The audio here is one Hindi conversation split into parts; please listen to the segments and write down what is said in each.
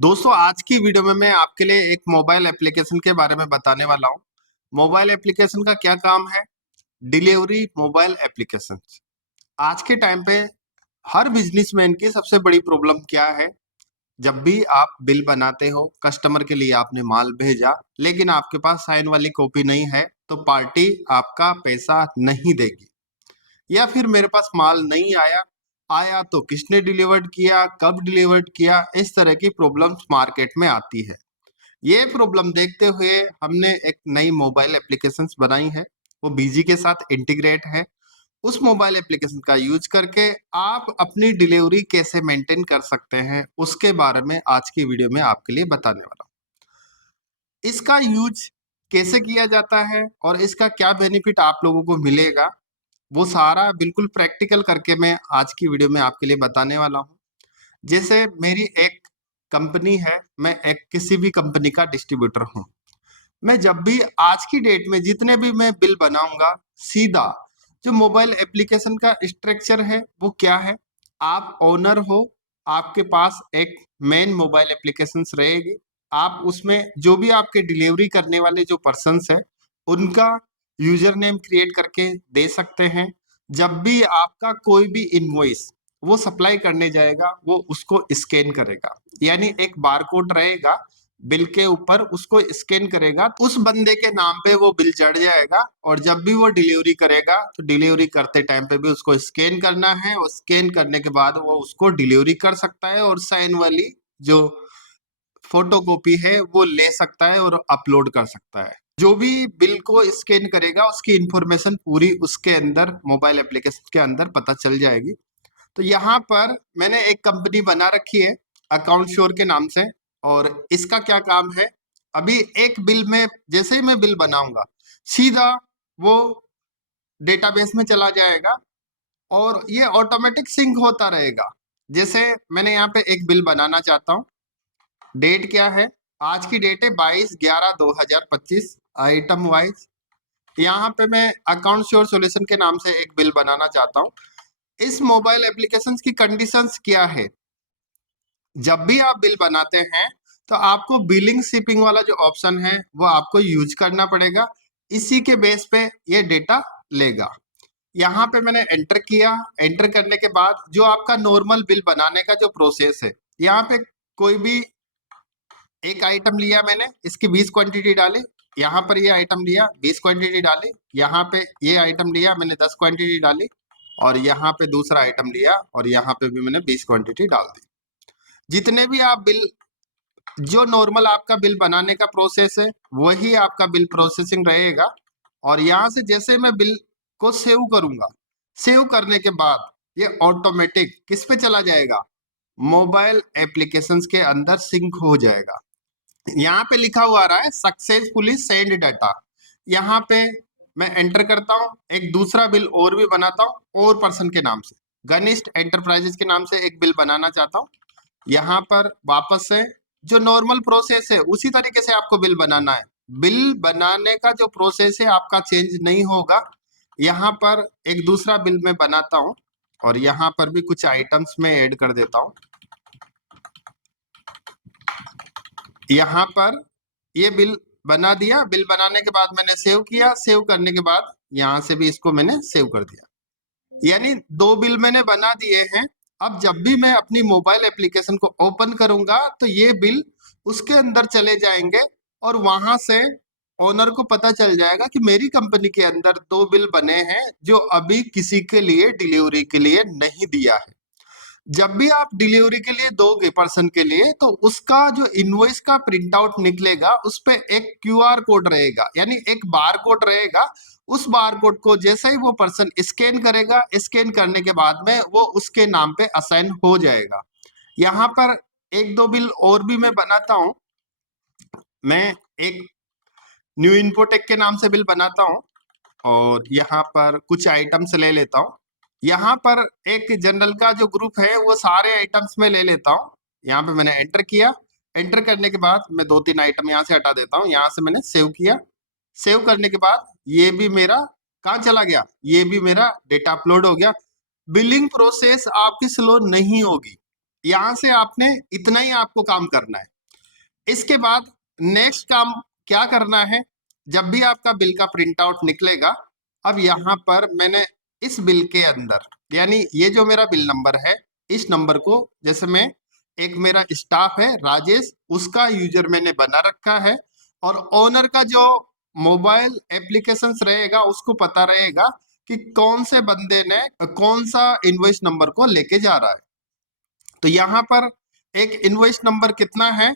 दोस्तों आज की वीडियो में मैं आपके लिए एक मोबाइल एप्लीकेशन के बारे में बताने वाला हूँ। मोबाइल एप्लीकेशन का क्या काम है? Delivery mobile application. आज के टाइम पे हर बिजनेसमैन की सबसे बड़ी प्रॉब्लम क्या है? जब भी आप बिल बनाते हो, कस्टमर के लिए आपने माल भेजा, लेकिन आपके पास साइन वाली कॉपी नहीं है, तो पार्टी आपका पैसा नहीं देगी। या फिर मेरे पास माल नहीं आया, आया तो किसने डिलीवर्ड किया, कब डिलीवर्ड किया, इस तरह की प्रॉब्लम्स मार्केट में आती है। ये प्रॉब्लम देखते हुए हमने एक नई मोबाइल एप्लीकेशंस बनाई है। वो बीजी के साथ इंटीग्रेट है। उस मोबाइल एप्लीकेशन का यूज करके आप अपनी डिलीवरी कैसे मेंटेन कर सकते हैं, उसके बारे में आज की वीडियो में आपके लिए बताने वाला हूँ। इसका यूज कैसे किया जाता है और इसका क्या बेनिफिट आप लोगों को मिलेगा, वो सारा बिल्कुल प्रैक्टिकल करके मैं आज की वीडियो में आपके लिए बताने वाला हूँ। जैसे मेरी एक कंपनी है, मैं एक किसी भी कंपनी का डिस्ट्रीब्यूटर हूँ। मैं जब भी आज की डेट में जितने भी मैं बिल बनाऊंगा, सीधा जो मोबाइल एप्लीकेशन का स्ट्रक्चर है वो क्या है? आप ओनर हो, आपके पास एक मेन मोबाइल एप्लीकेशंस रहेगी। आप उसमें जो भी आपके डिलीवरी करने वाले जो पर्सन्स है, उनका यूजर नेम क्रिएट करके दे सकते हैं। जब भी आपका कोई भी इनवॉइस वो सप्लाई करने जाएगा, वो उसको स्कैन करेगा। यानी एक बारकोड रहेगा बिल के ऊपर, उसको स्कैन करेगा तो उस बंदे के नाम पे वो बिल चढ़ जाएगा। और जब भी वो डिलीवरी करेगा तो डिलीवरी करते टाइम पे भी उसको स्कैन करना है, और स्कैन करने के बाद वो उसको डिलीवरी कर सकता है और साइन वाली जो फोटोकॉपी है वो ले सकता है और अपलोड कर सकता है। जो भी बिल को स्कैन करेगा उसकी इंफॉर्मेशन पूरी उसके अंदर मोबाइल एप्लीकेशन के अंदर पता चल जाएगी। तो यहाँ पर मैंने एक कंपनी बना रखी है अकाउंट श्योर के नाम से। और इसका क्या काम है? अभी एक बिल में जैसे ही मैं बिल बनाऊंगा, सीधा वो डेटाबेस में चला जाएगा और ये ऑटोमेटिक सिंक होता रहेगा। जैसे मैंने यहाँ पे एक बिल बनाना चाहता हूँ। डेट क्या है? आज की डेट है 22/11/2025। आइटम वाइज यहाँ पे मैं अकाउंट श्योर सॉल्यूशन के नाम से एक बिल बनाना चाहता हूँ। इस मोबाइल एप्लीकेशंस की कंडीशंस क्या है? जब भी आप बिल बनाते हैं तो आपको बिलिंग शिपिंग वाला जो ऑप्शन है वो आपको यूज करना पड़ेगा। इसी के बेस पे ये डेटा लेगा। यहाँ पे मैंने एंटर किया। एंटर करने के बाद जो आपका नॉर्मल बिल बनाने का जो प्रोसेस है, यहाँ पे कोई भी एक आइटम लिया मैंने, इसकी 20 क्वांटिटी डाली। यहाँ पर ये आइटम लिया, 20 क्वांटिटी डाली। यहाँ पे ये आइटम लिया मैंने, 10 क्वांटिटी डाली। और यहाँ पे दूसरा आइटम लिया और यहाँ पे भी मैंने 20 क्वांटिटी डाल दी। जितने भी आप बिल, जो नॉर्मल आपका बिल बनाने का प्रोसेस है वही आपका बिल प्रोसेसिंग रहेगा। और यहाँ से जैसे मैं बिल को सेव करूंगा, सेव करने के बाद ये ऑटोमेटिक किस पे चला जाएगा? मोबाइल एप्लीकेशंस के अंदर सिंक हो जाएगा। यहाँ पे लिखा हुआ आ रहा है सक्सेसफुली सेंड डाटा। यहाँ पे मैं एंटर करता हूँ, एक दूसरा बिल और भी बनाता हूँ और पर्सन के नाम से, गनिष्ठ एंटरप्राइजेस के नाम से एक बिल बनाना चाहता हूँ। यहाँ पर वापस से जो नॉर्मल प्रोसेस है उसी तरीके से आपको बिल बनाना है। बिल बनाने का जो प्रोसेस है आपका चेंज नहीं होगा। यहाँ पर एक दूसरा बिल मैं बनाता हूँ और यहाँ पर भी कुछ आइटम्स में ऐड कर देता हूँ। यहाँ पर ये बिल बना दिया। बिल बनाने के बाद मैंने सेव किया। सेव करने के बाद यहाँ से भी इसको मैंने सेव कर दिया। यानी दो बिल मैंने बना दिए हैं। अब जब भी मैं अपनी मोबाइल एप्लीकेशन को ओपन करूंगा तो ये बिल उसके अंदर चले जाएंगे और वहां से ओनर को पता चल जाएगा कि मेरी कंपनी के अंदर दो बिल बने हैं जो अभी किसी के लिए डिलीवरी के लिए नहीं दिया है। जब भी आप डिलीवरी के लिए दोगे पर्सन के लिए, तो उसका जो इनवॉइस का प्रिंट आउट निकलेगा उस पे एक क्यूआर कोड रहेगा, यानी एक बार कोड रहेगा। उस बार कोड को जैसे ही वो पर्सन स्कैन करेगा, स्कैन करने के बाद में वो उसके नाम पे असाइन हो जाएगा। यहाँ पर एक दो बिल और भी मैं बनाता हूँ। मैं एक न्यू इन्फोटेक के नाम से बिल बनाता हूँ और यहाँ पर कुछ आइटम्स ले लेता हूँ। यहाँ पर एक जनरल का जो ग्रुप है वो सारे आइटम्स में ले लेता हूँ। यहाँ पे मैंने एंटर किया। एंटर करने के बाद मैं दो तीन आइटम यहाँ से हटा देता हूँ। यहाँ से मैंने सेव किया। सेव करने के बाद ये भी मेरा कहाँ चला गया? ये भी मेरा डेटा अपलोड हो गया। बिलिंग प्रोसेस आपकी स्लो नहीं होगी। यहां से आपने इतना ही आपको काम करना है। इसके बाद नेक्स्ट काम क्या करना है, जब भी आपका बिल का प्रिंट आउट निकलेगा, अब यहाँ पर मैंने इस बिल के अंदर, यानी ये जो मेरा बिल नंबर है, इस नंबर को, जैसे मैं, एक मेरा स्टाफ है राजेश, उसका यूजर मैंने बना रखा है, और ओनर का जो मोबाइल एप्लीकेशंस रहेगा उसको पता रहेगा कि कौन से बंदे ने कौन सा इनवॉइस नंबर को लेके जा रहा है। तो यहाँ पर एक इनवॉइस नंबर कितना है,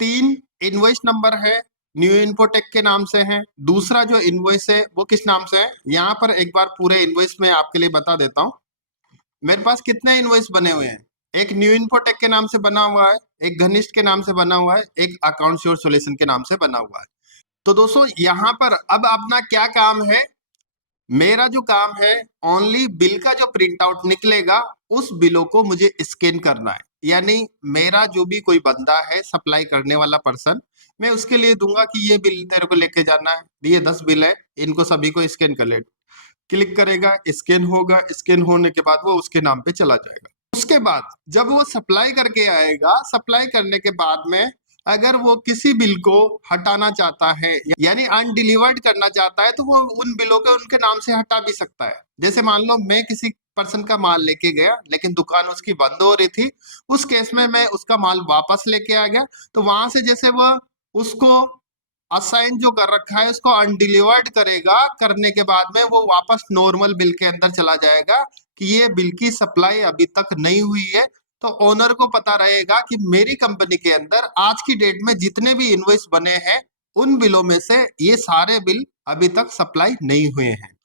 3 इनवॉइस नंबर है, न्यू इन्फोटेक के नाम से है। दूसरा जो इनवॉइस है वो किस नाम से है, यहाँ पर एक बार पूरे इनवॉइस में आपके लिए बता देता हूँ। मेरे पास कितने इनवॉइस बने हुए हैं, एक न्यू इन्फोटेक के नाम से बना हुआ है, एक घनिष्ठ के नाम से बना हुआ है, एक अकाउंट श्योर सॉल्यूशन के नाम से बना हुआ है। तो दोस्तों यहाँ पर अब अपना क्या काम है, मेरा जो काम है, ओनली बिल का जो प्रिंट आउट निकलेगा उस बिलों को मुझे स्कैन करना है। यानी मेरा जो भी कोई बंदा है, सप्लाई करने वाला पर्सन, मैं उसके लिए दूंगा कि ये बिल तेरे को लेके जाना है, ये 10 बिल है, इनको सभी को स्कैन कर ले। क्लिक करेगा, स्कैन होगा, स्कैन होने के बाद वो उसके नाम पे चला जाएगा। उसके बाद जब वो सप्लाई करके आएगा, सप्लाई करने के बाद में अगर वो किसी बिल को हटाना चाहता है, यानी अनडिलीवर्ड करना चाहता है, तो वो उन बिलों के उनके नाम से हटा भी सकता है। जैसे मान लो मैं किसी पर्सन का माल लेके गया लेकिन दुकान उसकी बंद हो रही थी, उस केस में मैं उसका माल वापस लेके आ गया, तो वहां से जैसे वो उसको असाइन जो कर रखा है उसको अनडिलीवर्ड करेगा, करने के बाद में वो वापस नॉर्मल बिल के अंदर चला जाएगा कि ये बिल की सप्लाई अभी तक नहीं हुई है। तो ओनर को पता रहेगा कि मेरी कंपनी के अंदर आज की डेट में जितने भी इनवॉइस बने हैं उन बिलों में से ये सारे बिल अभी तक सप्लाई नहीं हुए हैं।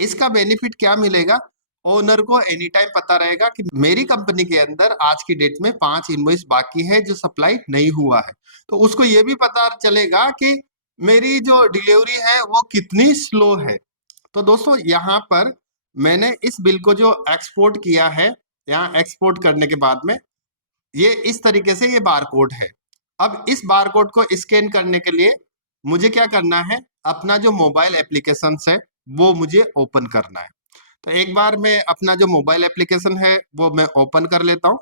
इसका बेनिफिट क्या मिलेगा, ओनर को एनी टाइम पता रहेगा कि मेरी कंपनी के अंदर आज की डेट में 5 इनवॉइस बाकी है जो सप्लाई नहीं हुआ है। तो उसको ये भी पता चलेगा कि मेरी जो डिलीवरी है वो कितनी स्लो है। तो दोस्तों यहाँ पर मैंने इस बिल को जो एक्सपोर्ट किया है, यहाँ एक्सपोर्ट करने के बाद में ये इस तरीके से ये बारकोड है। अब इस बारकोड को स्कैन करने के लिए मुझे क्या करना है, अपना जो मोबाइल एप्लीकेशन है वो मुझे ओपन करना है। तो एक बार मैं अपना जो मोबाइल एप्लीकेशन है वो मैं ओपन कर लेता हूँ।